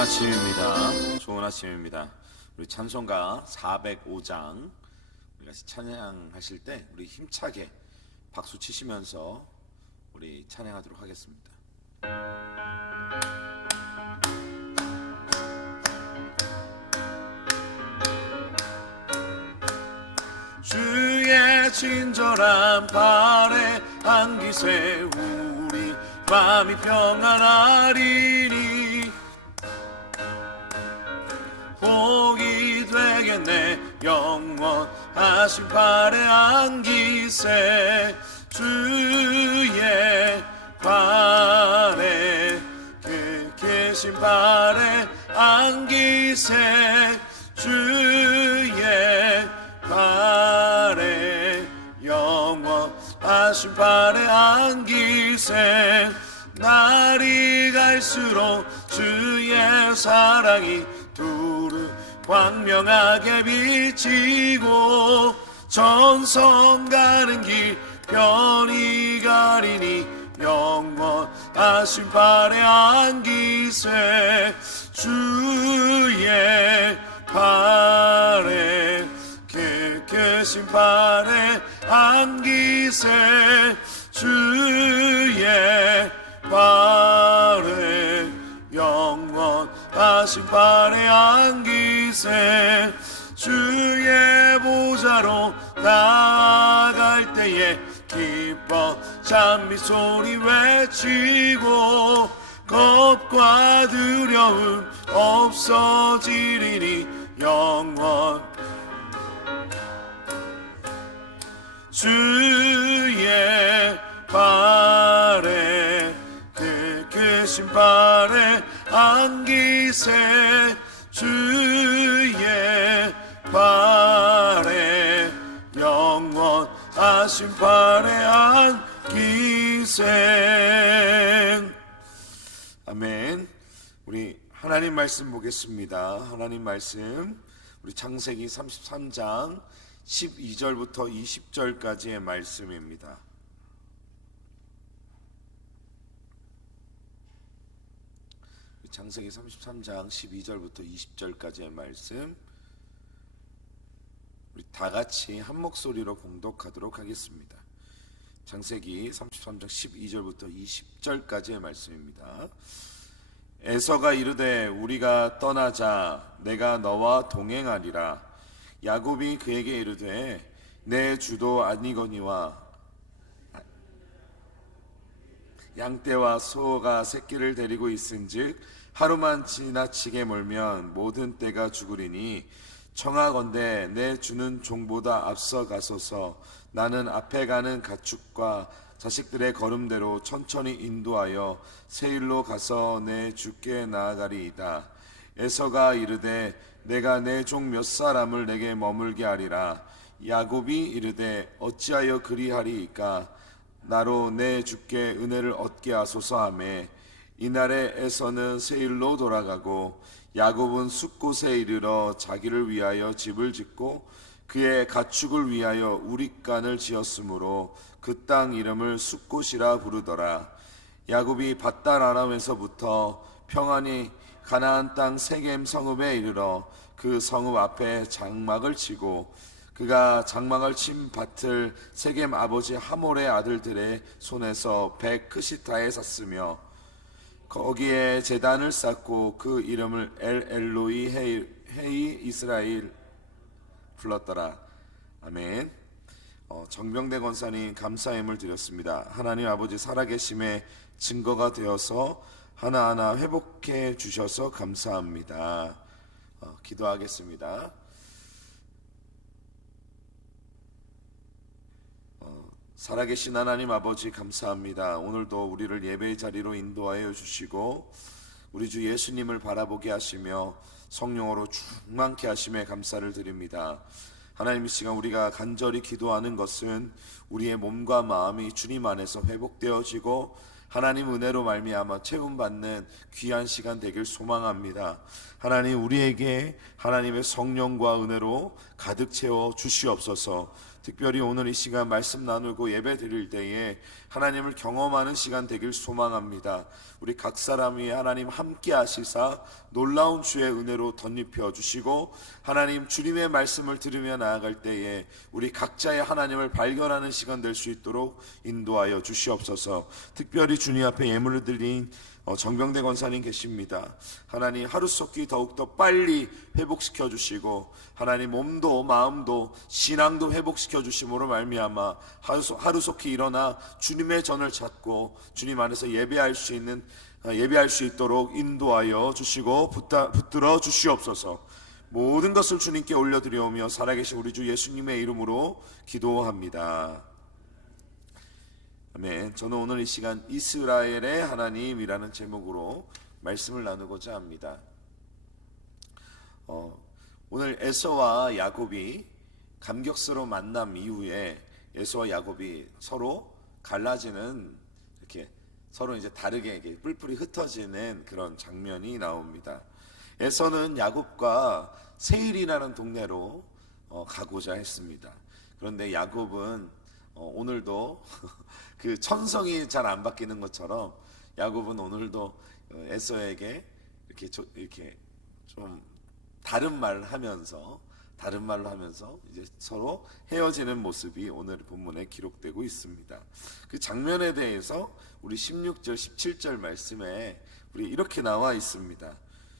아침입니다. 좋은 아침입니다. 우리 찬송가 405장 우리 같이 찬양하실 때 우리 힘차게 박수 치시면서 우리 찬양하도록 하겠습니다. 주의 친절한 발에 안기세 우리 밤이 평안하리니 복이 되겠네 영원하신 발에 안기세 주의 발에 그 계신 발에 안기세 주의 발에 영원하신 발에 안기세 날이 갈수록 주의 사랑이 두루 광명하게 비치고 전성 가는 길 편히 가리니 영원하신 발에 안기세 주의 발에 계신 발에 안기세 주의 발에 영원하신 발에 안기세 주의 보좌로 나아갈 때에 기뻐 찬미 소리 외치고 겁과 두려움 없어지리니 영원 주의 발에 크신 발에 안기세 주의 발에 영원하신 발에 안기세. 아멘. 우리 하나님 말씀 보겠습니다. 하나님 말씀 우리 창세기 33장 12절부터 20절까지의 말씀입니다. 창세기 33장 12절부터 20절까지의 말씀 우리 다 같이 한 목소리로 봉독하도록 하겠습니다. 창세기 33장 12절부터 20절까지의 말씀입니다. 에서가 이르되 우리가 떠나자 내가 너와 동행하리라. 야곱이 그에게 이르되 내 주도 아니거니와 양떼와 소가 새끼를 데리고 있은즉 하루만 지나치게 몰면 모든 떼가 죽으리니 청하건대 내 주는 종보다 앞서 가소서. 나는 앞에 가는 가축과 자식들의 걸음대로 천천히 인도하여 세일로 가서 내 주께 나아가리이다. 에서가 이르되 내가 내 종 몇 사람을 내게 머물게 하리라. 야곱이 이르되 어찌하여 그리하리이까. 나로 내 주께 은혜를 얻게 하소서 하매 이날에 에서는 세일로 돌아가고 야곱은 숫곳에 이르러 자기를 위하여 집을 짓고 그의 가축을 위하여 우릿간을 지었으므로 그 땅 이름을 숫곳이라 부르더라. 야곱이 밧달 아람에서부터 평안히 가나안 땅 세겜 성읍에 이르러 그 성읍 앞에 장막을 치고 그가 장막을 친 밭을 세겜 아버지 하몰의 아들들의 손에서 베크시타에 샀으며 거기에 제단을 쌓고 그 이름을 엘로이 헤이 이스라엘 불렀더라. 아멘. 정병대 권사님 감사함을 드렸습니다. 하나님 아버지 살아계심의 증거가 되어서 하나하나 회복해 주셔서 감사합니다. 기도하겠습니다. 살아계신 하나님 아버지 감사합니다. 오늘도 우리를 예배의 자리로 인도하여 주시고 우리 주 예수님을 바라보게 하시며 성령으로 충만케 하심에 감사를 드립니다. 하나님 이 시간 우리가 간절히 기도하는 것은 우리의 몸과 마음이 주님 안에서 회복되어지고 하나님 은혜로 말미암아 채움받는 귀한 시간 되길 소망합니다. 하나님 우리에게 하나님의 성령과 은혜로 가득 채워 주시옵소서. 특별히 오늘 이 시간 말씀 나누고 예배 드릴 때에 하나님을 경험하는 시간 되길 소망합니다. 우리 각 사람이 하나님 함께 하시사 놀라운 주의 은혜로 덧입혀 주시고, 하나님 주님의 말씀을 들으며 나아갈 때에 우리 각자의 하나님을 발견하는 시간 될 수 있도록 인도하여 주시옵소서. 특별히 주님 앞에 예물을 드린 정병대 권사님 계십니다. 하나님 하루속히 더욱더 빨리 회복시켜 주시고, 하나님 몸도 마음도 신앙도 회복시켜 주심으로 말미암아 하루속히 일어나 주님의 전을 찾고 주님 안에서 예배할 수 있도록 인도하여 주시고 붙들어 주시옵소서. 모든 것을 주님께 올려드리오며 살아계신 우리 주 예수님의 이름으로 기도합니다. 아멘. 저는 오늘 이 시간 이스라엘의 하나님이라는 제목으로 말씀을 나누고자 합니다. 오늘 에서와 야곱이 감격스러운 만남 이후에 에서와 야곱이 서로 갈라지는, 이렇게 서로 이제 다르게 이렇게 뿔뿔이 흩어지는 그런 장면이 나옵니다. 에서는 야곱과 세일이라는 동네로 가고자 했습니다. 그런데 야곱은 오늘도 그 천성이 잘 안 바뀌는 것처럼 야곱은 오늘도 에서에게 이렇게 좀 다른 말로 하면서 이제 서로 헤어지는 모습이 오늘 본문에 기록되고 있습니다. 그 장면에 대해서 우리 16절 17절 말씀에 우리 이렇게 나와 있습니다.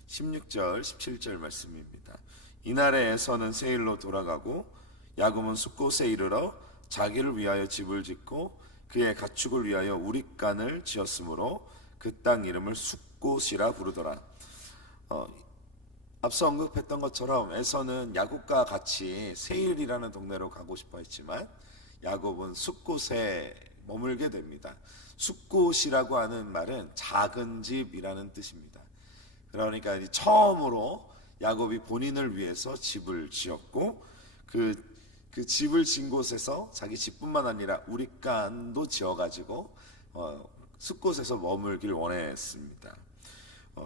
16절 17절 말씀입니다. 이날에 에서는 세일로 돌아가고 야곱은 숫곳에 이르러 자기를 위하여 집을 짓고 그의 가축을 위하여 우릿간을 지었으므로 그 땅 이름을 숫곳이라 부르더라. 앞서 언급했던 것처럼 에서는 야곱과 같이 세일이라는 동네로 가고 싶어 했지만 야곱은 숫곳에 머물게 됩니다. 숫곳이라고 하는 말은 작은 집이라는 뜻입니다. 그러니까 처음으로 야곱이 본인을 위해서 집을 지었고 그 집을 지은 곳에서 자기 집뿐만 아니라 우릿간도 지어가지고 숫곳에서 머물길 원했습니다.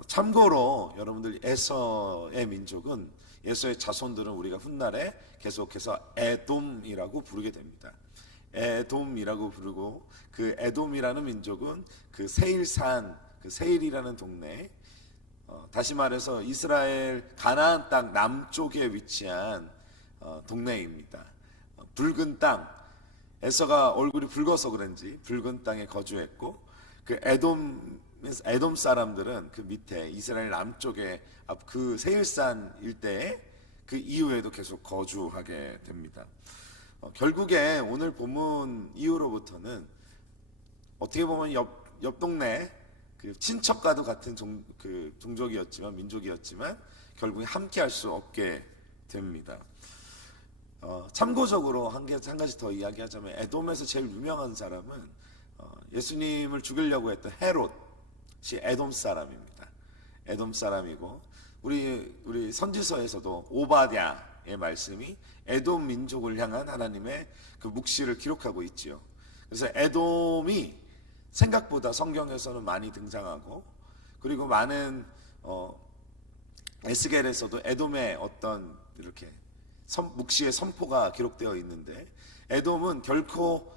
참고로 여러분들 에서의 민족은, 에서의 자손들은 우리가 훗날에 계속해서 에돔이라고 부르게 됩니다. 에돔이라고 부르고, 그 에돔이라는 민족은 그 세일산, 그 세일이라는 동네, 다시 말해서 이스라엘 가나안 땅 남쪽에 위치한 동네입니다. 붉은 땅, 에서가 얼굴이 붉어서 그런지 붉은 땅에 거주했고, 그 에돔 사람들은 그 밑에 이스라엘 남쪽에 그 세일산 일대에 그 이후에도 계속 거주하게 됩니다. 결국에 오늘 본문 이후로부터는 어떻게 보면 옆 동네 그 친척과도 같은 종족이었지만, 민족이었지만 결국에 함께할 수 없게 됩니다. 참고적으로 한 가지 더 이야기하자면, 에돔에서 제일 유명한 사람은 예수님을 죽이려고 했던 헤롯이 에돔 사람입니다. 에돔 사람이고, 우리 선지서에서도 오바댜의 말씀이 에돔 민족을 향한 하나님의 그 묵시를 기록하고 있지요. 그래서 에돔이 생각보다 성경에서는 많이 등장하고, 그리고 많은 에스겔에서도 에돔의 어떤 이렇게 묵시의 선포가 기록되어 있는데, 에돔은 결코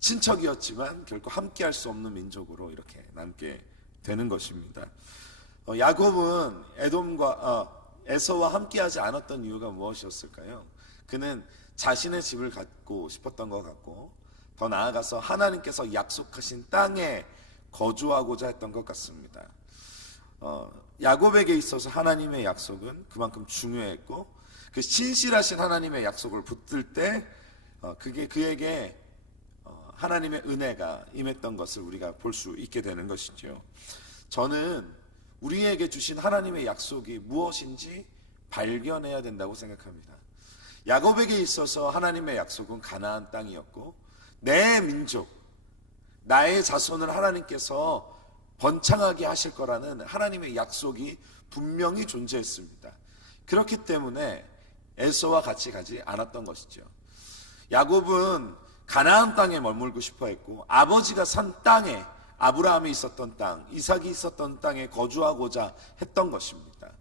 친척이었지만 결코 함께할 수 없는 민족으로 이렇게 남게 되는 것입니다. 야곱은 에서와 함께하지 않았던 이유가 무엇이었을까요? 그는 자신의 집을 갖고 싶었던 것 같고, 더 나아가서 하나님께서 약속하신 땅에 거주하고자 했던 것 같습니다. 야곱에게 있어서 하나님의 약속은 그만큼 중요했고, 그 신실하신 하나님의 약속을 붙들 때 그게 그에게 하나님의 은혜가 임했던 것을 우리가 볼 수 있게 되는 것이죠. 저는 우리에게 주신 하나님의 약속이 무엇인지 발견해야 된다고 생각합니다. 야곱에게 있어서 하나님의 약속은 가나안 땅이었고, 내 민족, 나의 자손을 하나님께서 번창하게 하실 거라는 하나님의 약속이 분명히 존재했습니다. 그렇기 때문에 에서와 같이 가지 않았던 것이죠. 야곱은 가나안 땅에 머물고 싶어 했고, 아버지가 산 땅에, 아브라함이 있었던 땅, 이삭이 있었던 땅에 거주하고자 했던 것입니다.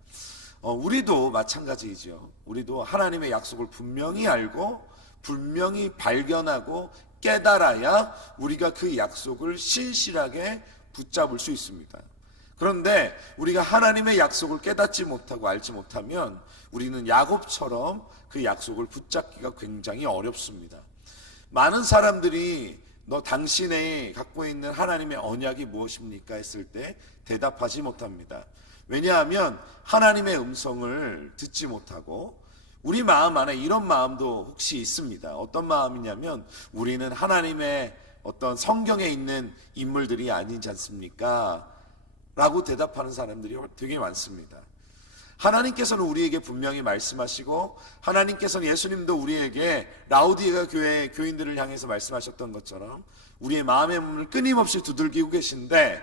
우리도 마찬가지이죠. 우리도 하나님의 약속을 분명히 알고 분명히 발견하고 깨달아야 우리가 그 약속을 신실하게 붙잡을 수 있습니다. 그런데 우리가 하나님의 약속을 깨닫지 못하고 알지 못하면 우리는 야곱처럼 그 약속을 붙잡기가 굉장히 어렵습니다. 많은 사람들이 당신이 갖고 있는 하나님의 언약이 무엇입니까? 했을 때 대답하지 못합니다. 왜냐하면 하나님의 음성을 듣지 못하고 우리 마음 안에 이런 마음도 혹시 있습니다. 어떤 마음이냐면 우리는 하나님의 어떤 성경에 있는 인물들이 아니지 않습니까? 라고 대답하는 사람들이 되게 많습니다. 하나님께서는 우리에게 분명히 말씀하시고 하나님께서는 예수님도 우리에게 라우디게아 교회 교인들을 향해서 말씀하셨던 것처럼 우리의 마음의 문을 끊임없이 두들기고 계신데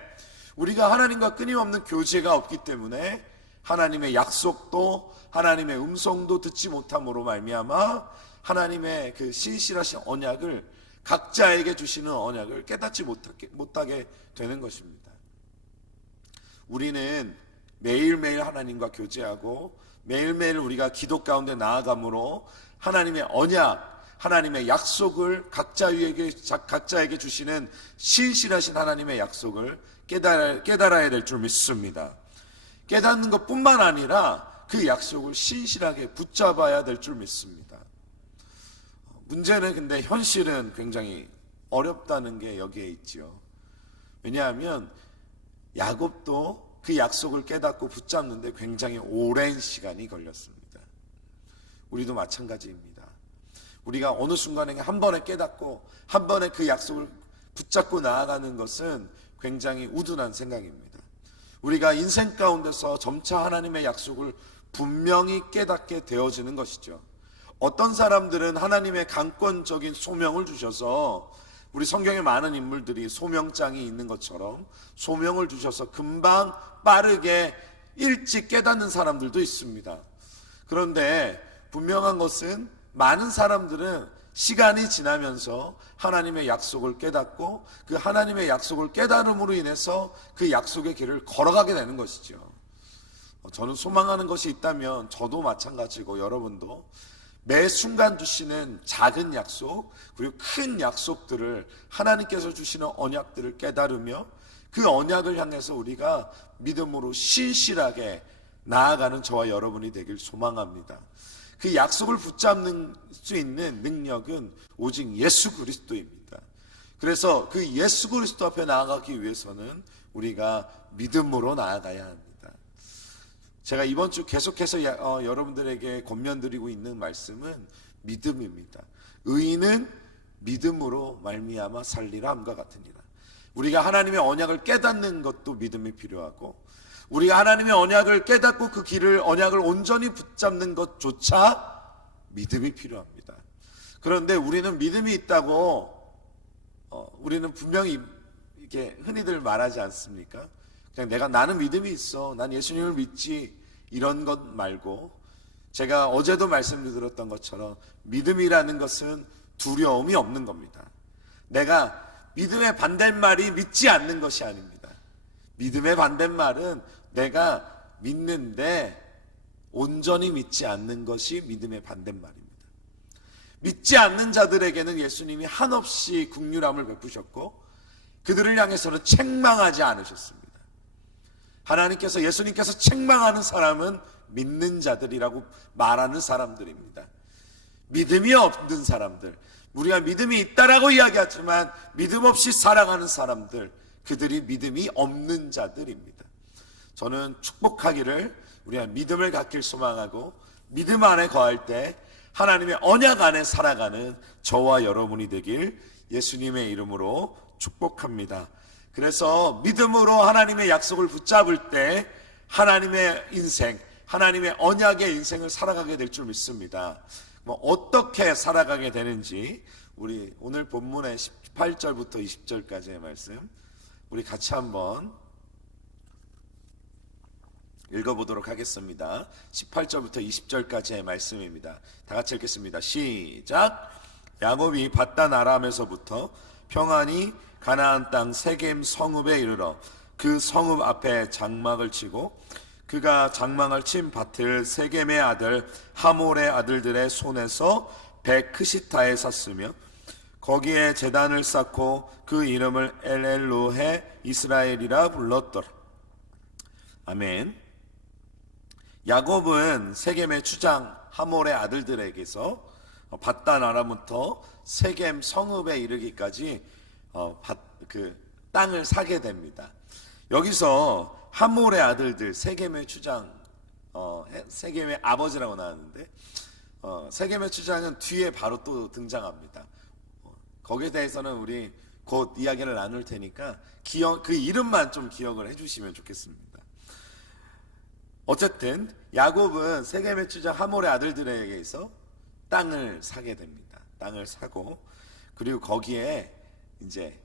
우리가 하나님과 끊임없는 교제가 없기 때문에 하나님의 약속도 하나님의 음성도 듣지 못함으로 말미암아 하나님의 그 신실하신 언약을 각자에게 주시는 언약을 깨닫지 못하게 되는 것입니다. 우리는 매일매일 하나님과 교제하고 매일매일 우리가 기도 가운데 나아감으로 하나님의 언약, 하나님의 약속을 각자에게 주시는 신실하신 하나님의 약속을 깨달아야 될 줄 믿습니다. 깨닫는 것뿐만 아니라 그 약속을 신실하게 붙잡아야 될 줄 믿습니다. 문제는 근데 현실은 굉장히 어렵다는 게 여기에 있죠. 왜냐하면 야곱도 그 약속을 깨닫고 붙잡는데 굉장히 오랜 시간이 걸렸습니다. 우리도 마찬가지입니다. 우리가 어느 순간에 한 번에 깨닫고 한 번에 그 약속을 붙잡고 나아가는 것은 굉장히 우둔한 생각입니다. 우리가 인생 가운데서 점차 하나님의 약속을 분명히 깨닫게 되어지는 것이죠. 어떤 사람들은 하나님의 강권적인 소명을 주셔서 우리 성경에 많은 인물들이 소명장이 있는 것처럼 소명을 주셔서 금방 빠르게 일찍 깨닫는 사람들도 있습니다. 그런데 분명한 것은 많은 사람들은 시간이 지나면서 하나님의 약속을 깨닫고 그 하나님의 약속을 깨달음으로 인해서 그 약속의 길을 걸어가게 되는 것이죠. 저는 소망하는 것이 있다면 저도 마찬가지고 여러분도 매 순간 주시는 작은 약속 그리고 큰 약속들을 하나님께서 주시는 언약들을 깨달으며 그 언약을 향해서 우리가 믿음으로 신실하게 나아가는 저와 여러분이 되길 소망합니다. 그 약속을 붙잡는 수 있는 능력은 오직 예수 그리스도입니다. 그래서 그 예수 그리스도 앞에 나아가기 위해서는 우리가 믿음으로 나아가야 합니다. 제가 이번 주 계속해서 여러분들에게 권면드리고 있는 말씀은 믿음입니다. 의인은 믿음으로 말미암아 살리라 함과 같으니라. 우리가 하나님의 언약을 깨닫는 것도 믿음이 필요하고 우리가 하나님의 언약을 깨닫고 그 언약을 온전히 붙잡는 것조차 믿음이 필요합니다. 그런데 우리는 믿음이 있다고 우리는 분명히 이렇게 흔히들 말하지 않습니까? 그냥 나는 믿음이 있어, 난 예수님을 믿지, 이런 것 말고 제가 어제도 말씀드렸던 것처럼 믿음이라는 것은 두려움이 없는 겁니다. 내가 믿음의 반대말이 믿지 않는 것이 아닙니다. 믿음의 반대말은 내가 믿는데 온전히 믿지 않는 것이 믿음의 반대말입니다. 믿지 않는 자들에게는 예수님이 한없이 긍휼함을 베푸셨고 그들을 향해서는 책망하지 않으셨습니다. 하나님께서 예수님께서 책망하는 사람은 믿는 자들이라고 말하는 사람들입니다. 믿음이 없는 사람들, 우리가 믿음이 있다라고 이야기하지만 믿음 없이 살아가는 사람들, 그들이 믿음이 없는 자들입니다. 저는 축복하기를 우리가 믿음을 갖길 소망하고 믿음 안에 거할 때 하나님의 언약 안에 살아가는 저와 여러분이 되길 예수님의 이름으로 축복합니다. 그래서 믿음으로 하나님의 약속을 붙잡을 때 하나님의 인생, 하나님의 언약의 인생을 살아가게 될 줄 믿습니다. 어떻게 살아가게 되는지 우리 오늘 본문의 18절부터 20절까지의 말씀 우리 같이 한번 읽어보도록 하겠습니다. 18절부터 20절까지의 말씀입니다. 다 같이 읽겠습니다. 시작. 야곱이 밧단 아람에서부터 평안히 가나안 땅 세겜 성읍에 이르러 그 성읍 앞에 장막을 치고 그가 장막을 친 밭을 세겜의 아들 하몰의 아들들의 손에서 베크시타에 샀으며 거기에 제단을 쌓고 그 이름을 엘엘로헤 이스라엘이라 불렀더라. 아멘. 야곱은 세겜의 주장 하몰의 아들들에게서 밧단 아람부터 세겜 성읍에 이르기까지 그 땅을 사게 됩니다. 여기서 하몰의 아들들, 세겜의 주장, 세겜의 아버지라고 나왔는데 세겜의 주장은 뒤에 바로 또 등장합니다. 거기에 대해서는 우리 곧 이야기를 나눌 테니까 그 이름만 좀 기억을 해주시면 좋겠습니다. 어쨌든 야곱은 세겜의 주장 하몰의 아들들에게서 땅을 사게 됩니다. 땅을 사고 그리고 거기에 이제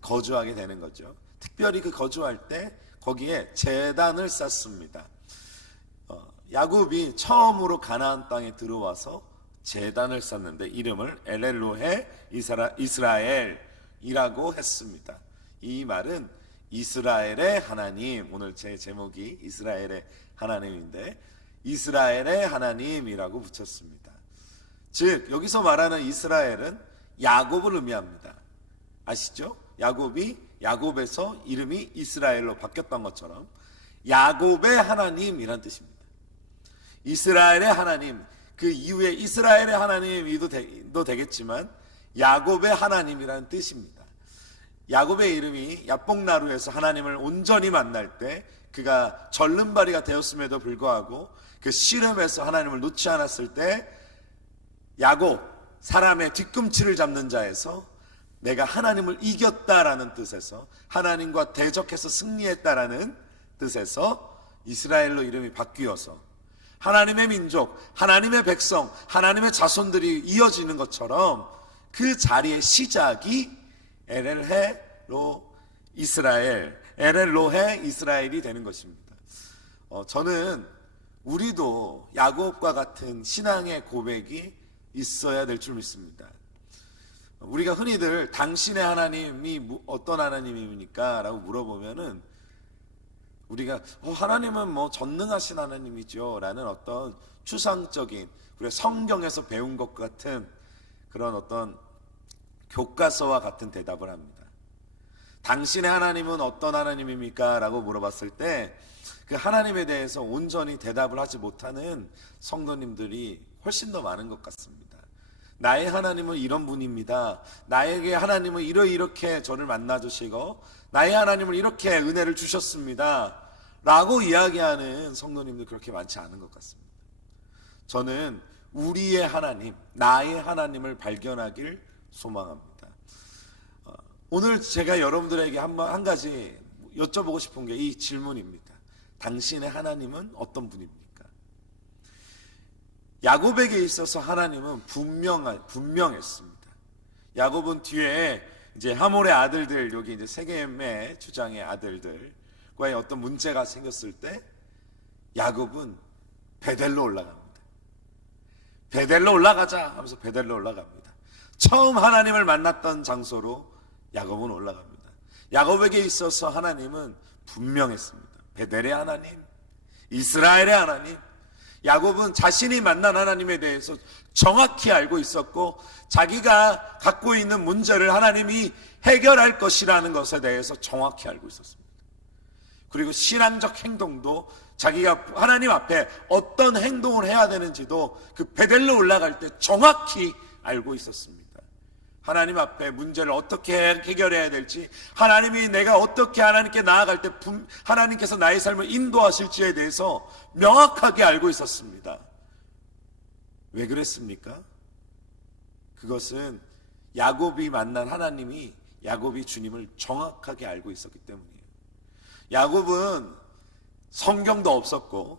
거주하게 되는 거죠. 특별히 그 거주할 때 거기에 제단을 쌓습니다. 야곱이 처음으로 가나안 땅에 들어와서 제단을 쌓는데 이름을 엘엘로헤 이스라엘이라고 했습니다. 이 말은 이스라엘의 하나님, 오늘 제 제목이 이스라엘의 하나님인데 이스라엘의 하나님이라고 붙였습니다. 즉 여기서 말하는 이스라엘은 야곱을 의미합니다. 아시죠? 야곱에서 이름이 이스라엘로 바뀌었던 것처럼 야곱의 하나님이란 뜻입니다. 이스라엘의 하나님, 그 이후에 이스라엘의 하나님이도 되겠지만 야곱의 하나님이라는 뜻입니다. 야곱의 이름이 야복나루에서 하나님을 온전히 만날 때 그가 절름발이가 되었음에도 불구하고 그 씨름에서 하나님을 놓지 않았을 때 야곱, 사람의 뒤꿈치를 잡는 자에서 내가 하나님을 이겼다라는 뜻에서 하나님과 대적해서 승리했다라는 뜻에서 이스라엘로 이름이 바뀌어서 하나님의 민족, 하나님의 백성, 하나님의 자손들이 이어지는 것처럼 그 자리의 시작이 엘엘로헤 이스라엘이 되는 것입니다. 저는 우리도 야곱과 같은 신앙의 고백이 있어야 될 줄 믿습니다. 우리가 흔히들 당신의 하나님이 어떤 하나님입니까? 라고 물어보면은 우리가 하나님은 뭐 전능하신 하나님이죠 라는 어떤 추상적인 우리가 성경에서 배운 것 같은 그런 어떤 교과서와 같은 대답을 합니다. 당신의 하나님은 어떤 하나님입니까? 라고 물어봤을 때 그 하나님에 대해서 온전히 대답을 하지 못하는 성도님들이 훨씬 더 많은 것 같습니다. 나의 하나님은 이런 분입니다. 나에게 하나님은 이렇게 저를 만나주시고 나의 하나님은 이렇게 은혜를 주셨습니다 라고 이야기하는 성도님들 그렇게 많지 않은 것 같습니다. 저는 우리의 하나님, 나의 하나님을 발견하길 소망합니다. 오늘 제가 여러분들에게 한 가지 여쭤보고 싶은 게 이 질문입니다. 당신의 하나님은 어떤 분입니까? 야곱에게 있어서 하나님은 분명했습니다. 야곱은 뒤에 이제 하몰의 아들들, 여기 이제 세겜의 주장의 아들들과의 어떤 문제가 생겼을 때 야곱은 베델로 올라갑니다. 베델로 올라가자 하면서 베델로 올라갑니다. 처음 하나님을 만났던 장소로 야곱은 올라갑니다. 야곱에게 있어서 하나님은 분명했습니다. 베델의 하나님, 이스라엘의 하나님. 야곱은 자신이 만난 하나님에 대해서 정확히 알고 있었고 자기가 갖고 있는 문제를 하나님이 해결할 것이라는 것에 대해서 정확히 알고 있었습니다. 그리고 신앙적 행동도 자기가 하나님 앞에 어떤 행동을 해야 되는지도 그 베델로 올라갈 때 정확히 알고 있었습니다. 하나님 앞에 문제를 어떻게 해결해야 될지, 하나님이 내가 어떻게 하나님께 나아갈 때 하나님께서 나의 삶을 인도하실지에 대해서 명확하게 알고 있었습니다. 왜 그랬습니까? 그것은 야곱이 만난 하나님이 야곱이 주님을 정확하게 알고 있었기 때문이에요. 야곱은 성경도 없었고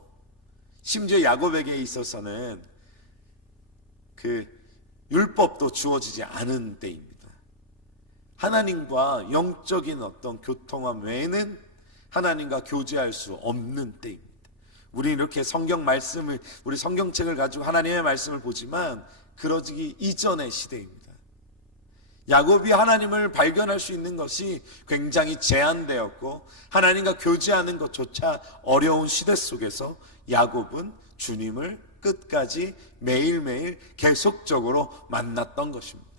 심지어 야곱에게 있어서는 그 율법도 주어지지 않은 때입니다. 하나님과 영적인 어떤 교통함 외에는 하나님과 교제할 수 없는 때입니다. 우리 이렇게 성경 말씀을, 우리 성경책을 가지고 하나님의 말씀을 보지만 그러기 이전의 시대입니다. 야곱이 하나님을 발견할 수 있는 것이 굉장히 제한되었고 하나님과 교제하는 것조차 어려운 시대 속에서 야곱은 주님을 끝까지 매일매일 계속적으로 만났던 것입니다.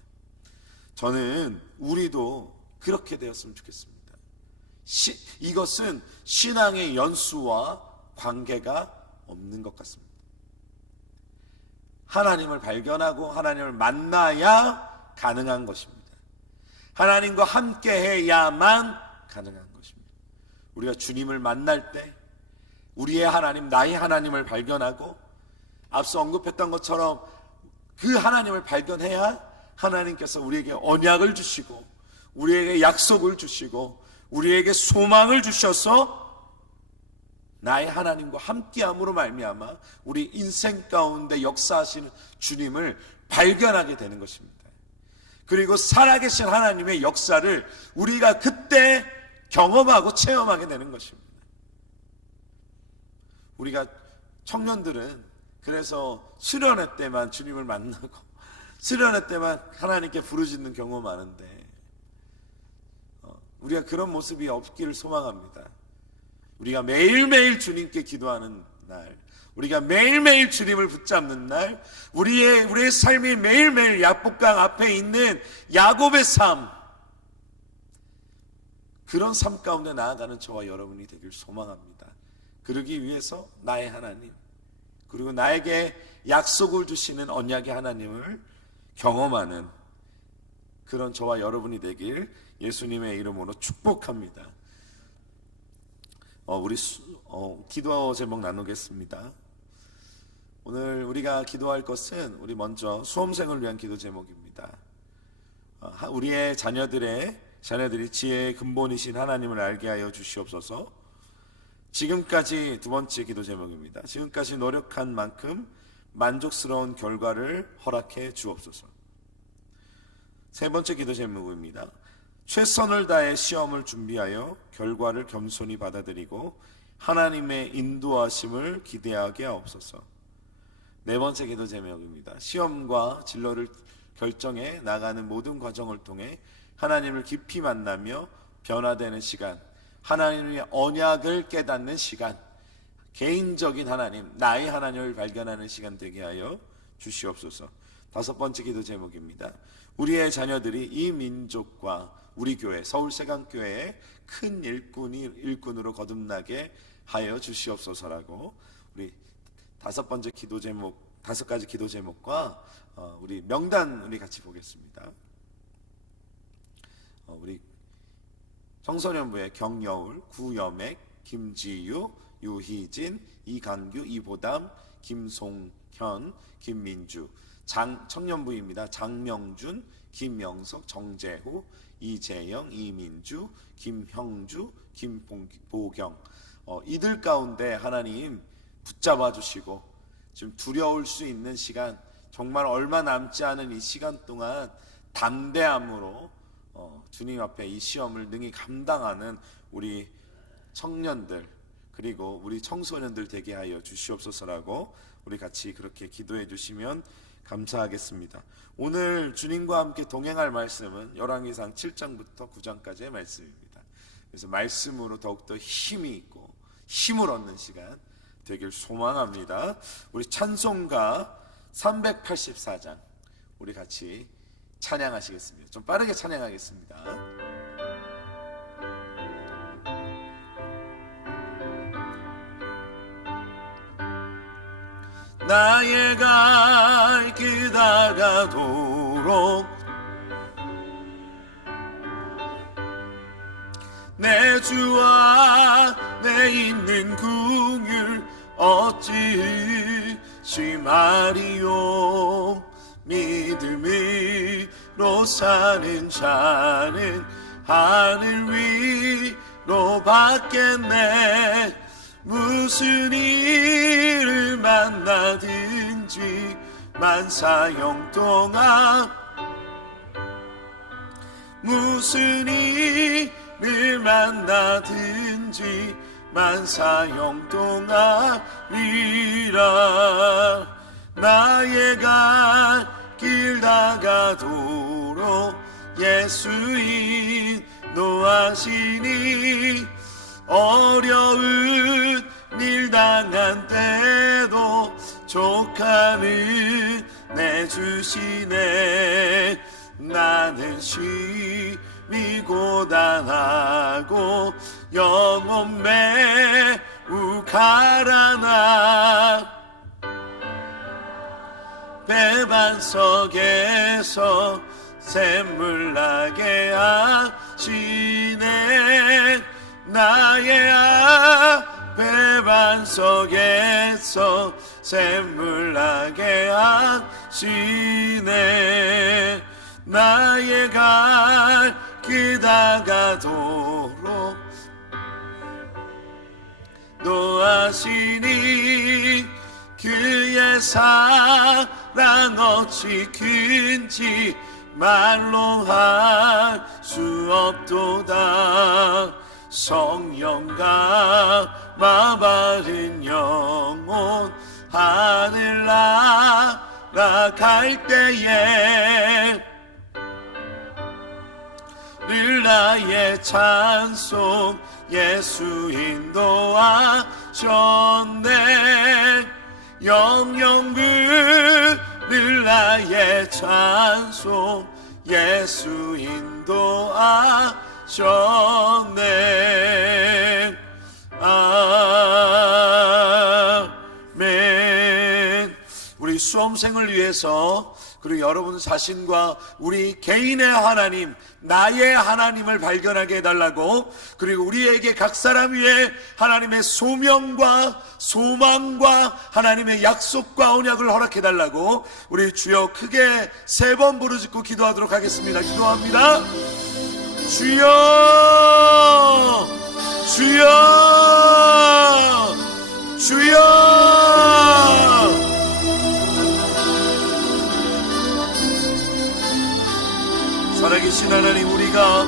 저는 우리도 그렇게 되었으면 좋겠습니다. 이것은 신앙의 연수와 관계가 없는 것 같습니다. 하나님을 발견하고 하나님을 만나야 가능한 것입니다. 하나님과 함께 해야만 가능한 것입니다. 우리가 주님을 만날 때 우리의 하나님, 나의 하나님을 발견하고 앞서 언급했던 것처럼 그 하나님을 발견해야 하나님께서 우리에게 언약을 주시고 우리에게 약속을 주시고 우리에게 소망을 주셔서 나의 하나님과 함께함으로 말미암아 우리 인생 가운데 역사하시는 주님을 발견하게 되는 것입니다. 그리고 살아계신 하나님의 역사를 우리가 그때 경험하고 체험하게 되는 것입니다. 우리가 청년들은 그래서 수련회 때만 주님을 만나고 수련회 때만 하나님께 부르짖는 경우가 많은데 우리가 그런 모습이 없기를 소망합니다. 우리가 매일매일 주님께 기도하는 날, 우리가 매일매일 주님을 붙잡는 날, 우리의 삶이 매일매일 야복강 앞에 있는 야곱의 삶, 그런 삶 가운데 나아가는 저와 여러분이 되길 소망합니다. 그러기 위해서 나의 하나님, 그리고 나에게 약속을 주시는 언약의 하나님을 경험하는 그런 저와 여러분이 되길 예수님의 이름으로 축복합니다. 우리 기도 제목 나누겠습니다. 오늘 우리가 기도할 것은 우리 먼저 수험생을 위한 기도 제목입니다. 우리의 자녀들이 지혜의 근본이신 하나님을 알게 하여 주시옵소서. 지금까지 두 번째 기도 제목입니다. 지금까지 노력한 만큼 만족스러운 결과를 허락해 주옵소서. 세 번째 기도 제목입니다. 최선을 다해 시험을 준비하여 결과를 겸손히 받아들이고 하나님의 인도하심을 기대하게 하옵소서. 네 번째 기도 제목입니다. 시험과 진로를 결정해 나가는 모든 과정을 통해 하나님을 깊이 만나며 변화되는 시간, 하나님의 언약을 깨닫는 시간, 개인적인 하나님, 나의 하나님을 발견하는 시간 되게 하여 주시옵소서. 다섯 번째 기도 제목입니다. 우리의 자녀들이 이 민족과 우리 교회, 서울세강교회의 큰 일꾼으로 거듭나게 하여 주시옵소서라고 우리 다섯 가지 기도 제목과 우리 명단 우리 같이 보겠습니다. 우리 청소년부의 경여울, 구여맥, 김지유, 유희진, 이강규, 이보담, 김송현, 김민주, 청년부입니다. 장명준, 김영석, 정재후, 이재영, 이민주, 김형주, 김보경, 이들 가운데 하나님 붙잡아 주시고 지금 두려울 수 있는 시간, 정말 얼마 남지 않은 이 시간 동안 담대함으로 주님 앞에 이 시험을 능히 감당하는 우리 청년들 그리고 우리 청소년들 되게 하여 주시옵소서라고 우리 같이 그렇게 기도해 주시면 감사하겠습니다. 오늘 주님과 함께 동행할 말씀은 열왕기상 7장부터 9장까지의 말씀입니다. 그래서 말씀으로 더욱더 힘이 있고 힘을 얻는 시간 되길 소망합니다. 우리 찬송가 384장 우리 같이 찬양하시겠습니다. 좀 빠르게 찬양하겠습니다. 나의 갈 길 다가도록 내 주와 내 있는 궁율 어찌 심하리요. 믿음으로 사는 자는 하늘 위로 받겠네. 무슨 일을 만나든지 만사형 동안 무슨 일을 만나든지 만사형 동안이라. 나의 갈 길 다가도록 예수 인도하시니 어려운 일 당한 때도 족하는 내 주시네. 나는 심히 고단하고 영혼 매우 가라나. 배반석에서 샘물 나게 하시네. 나의 배반석에서 샘물 나게 하시네. 나의 갈 길 다가도록 노하시니. 그의 사랑 어찌 큰지 말로 할 수 없도다. 성령과 마바른 영혼 하늘 날아갈 때에 늘 나의 찬송 예수 인도하셨네. 영영을 늘 나의 찬송 예수 인도하셨네. 아멘. 우리 수험생을 위해서, 그리고 여러분 자신과 우리 개인의 하나님, 나의 하나님을 발견하게 해달라고, 그리고 우리에게 각 사람 위에 하나님의 소명과 소망과 하나님의 약속과 언약을 허락해달라고 우리 주여 크게 3번 부르짖고 기도하도록 하겠습니다. 기도합니다. 주여, 주여, 주여. 살아계신 하나님, 우리가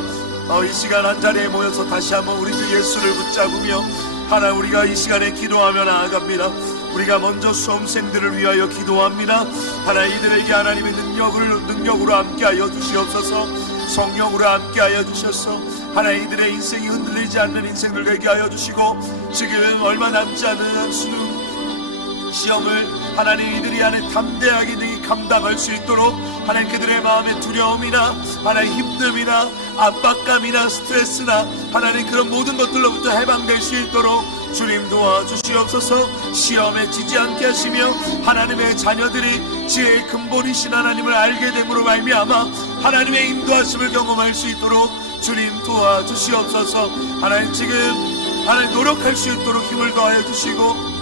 이 시간 한자리에 모여서 다시 한번 우리 주 예수를 붙잡으며 하나님, 우리가 이 시간에 기도하며 나아갑니다. 우리가 먼저 수험생들을 위하여 기도합니다. 하나님, 이들에게 하나님의 능력으로 함께하여 주시옵소서. 성령으로 함께하여 주셔서 하나님, 이들의 인생이 흔들리지 않는 인생을 되게 하여 주시고, 지금 얼마 남지 않은 수능 시험을 하나님 이들이 안에 담대하게 감당할 수 있도록 하나님 그들의 마음의 두려움이나 하나님 힘듦이나 압박감이나 스트레스나 하나님 그런 모든 것들로부터 해방될 수 있도록 주님 도와주시옵소서. 시험에 지지 않게 하시며 하나님의 자녀들이 지혜의 근본이신 하나님을 알게 됨으로 말미암아 하나님의 인도하심을 경험할 수 있도록 주님 도와주시옵소서. 하나님, 지금 하나님 노력할 수 있도록 힘을 더하여 주시고,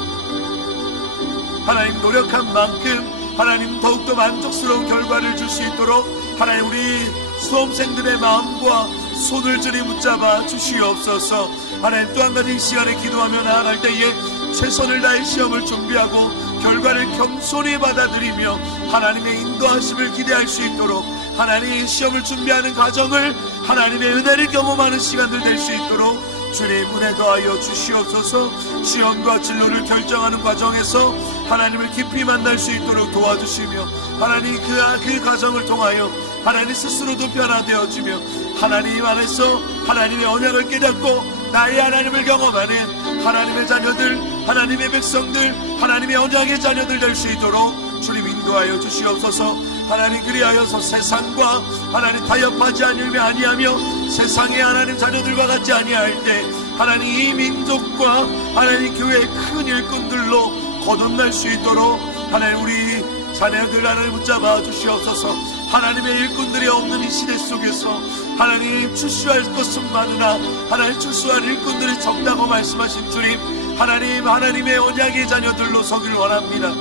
하나님 노력한 만큼 하나님 더욱더 만족스러운 결과를 줄 수 있도록 하나님 우리 수험생들의 마음과 손을 저리 붙잡아 주시옵소서. 하나님, 또 한 가지 이 시간에 기도하며 나아갈 때에 최선을 다해 시험을 준비하고 결과를 겸손히 받아들이며 하나님의 인도하심을 기대할 수 있도록 하나님 시험을 준비하는 과정을 하나님의 은혜를 경험하는 시간들 될 수 있도록 주님 은혜 더하여 주시옵소서. 시험과 진로를 결정하는 과정에서 하나님을 깊이 만날 수 있도록 도와주시며 하나님 그 과정을 통하여 하나님 스스로도 변화되어지며 하나님 안에서 하나님의 언약을 깨닫고 나의 하나님을 경험하는 하나님의 자녀들, 하나님의 백성들, 하나님의 언약의 자녀들 될 수 있도록 주님 인도하여 주시옵소서. 하나님, 그리하여서 세상과 하나님 타협하지 아니하며 세상의 하나님 자녀들과 같지 아니할 때 하나님 이 민족과 하나님 교회의 큰 일꾼들로 거듭날 수 있도록 하나님 우리 자녀들 하나님 붙잡아 주시옵소서. 하나님의 일꾼들이 없는 이 시대 속에서 하나님 출수할 것은 많으나 하나님 출수할 일꾼들이 적다고 말씀하신 주님, 하나님 하나님의 언약의 자녀들로 서길 원합니다.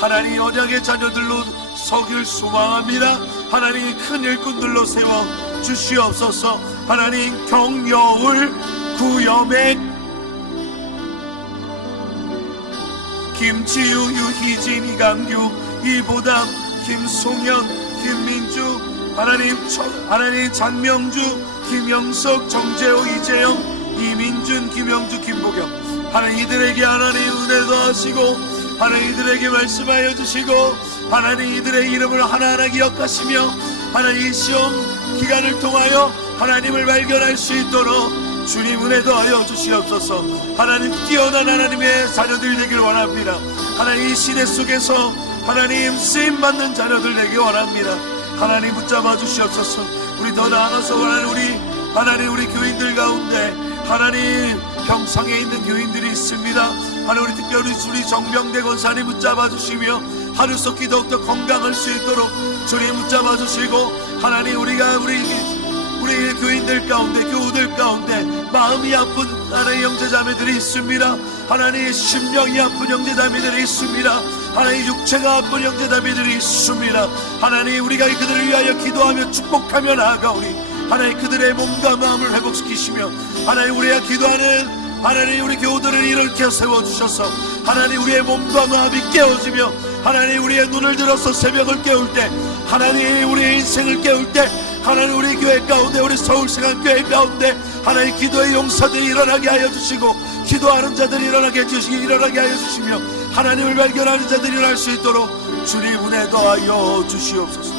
하나님 언약의 자녀들로 서길 소망합니다. 하나님 큰 일꾼들로 세워 주시옵소서. 하나님 경여울 구여맥 김치유 유희진 이강규 이보담 김송현 김민주 하나님 장명주 김영석 정재호 이재영 이민준 김영주 김보경 하나님 이들에게 하나님 은혜 더하시고 하나님 이들에게 말씀하여 주시고 하나님 이들의 이름을 하나하나 기억하시며 하나님 이 시험 기간을 통하여 하나님을 발견할 수 있도록 주님 은혜 더하여 주시옵소서. 하나님 뛰어난 하나님의 자녀들이 되길 원합니다. 하나님 이 시대 속에서 하나님 쓰임받는 자녀들 되길 원합니다. 하나님 붙잡아 주시옵소서. 우리 더 나아가서 하나님 우리 교인들 가운데 하나님 병상에 있는 교인들이 있습니다. 하나님 우리 특별히 우리 정병대 권사님 붙잡아 주시며 하루속히 더욱더 건강할 수 있도록 주님 붙잡아 주시고, 하나님 우리 교인들 가운데 교우들 가운데 마음이 아픈 하나님 형제자매들이 있습니다. 하나님 심령이 아픈 형제자매들이 있습니다. 하나님 육체가 아픈 형제자매들이 있습니다. 하나님 우리가 그들을 위하여 기도하며 축복하며 나아가오니 하나님 그들의 몸과 마음을 회복시키시며, 하나님 우리가 기도하는 하나님 우리 교우들을 일으켜 세워주셔서 하나님 우리의 몸과 마음이 깨어지며, 하나님 우리의 눈을 들어서 새벽을 깨울 때, 하나님 우리의 인생을 깨울 때, 하나님 우리 교회 가운데 우리 서울세강교회 가운데 하나님 기도의 용사들이 일어나게 하여 주시고, 기도하는 자들이 일어나게 하여 주시며, 하나님을 발견하는 자들이 일어날 수 있도록 주님 은혜 더하여 주시옵소서.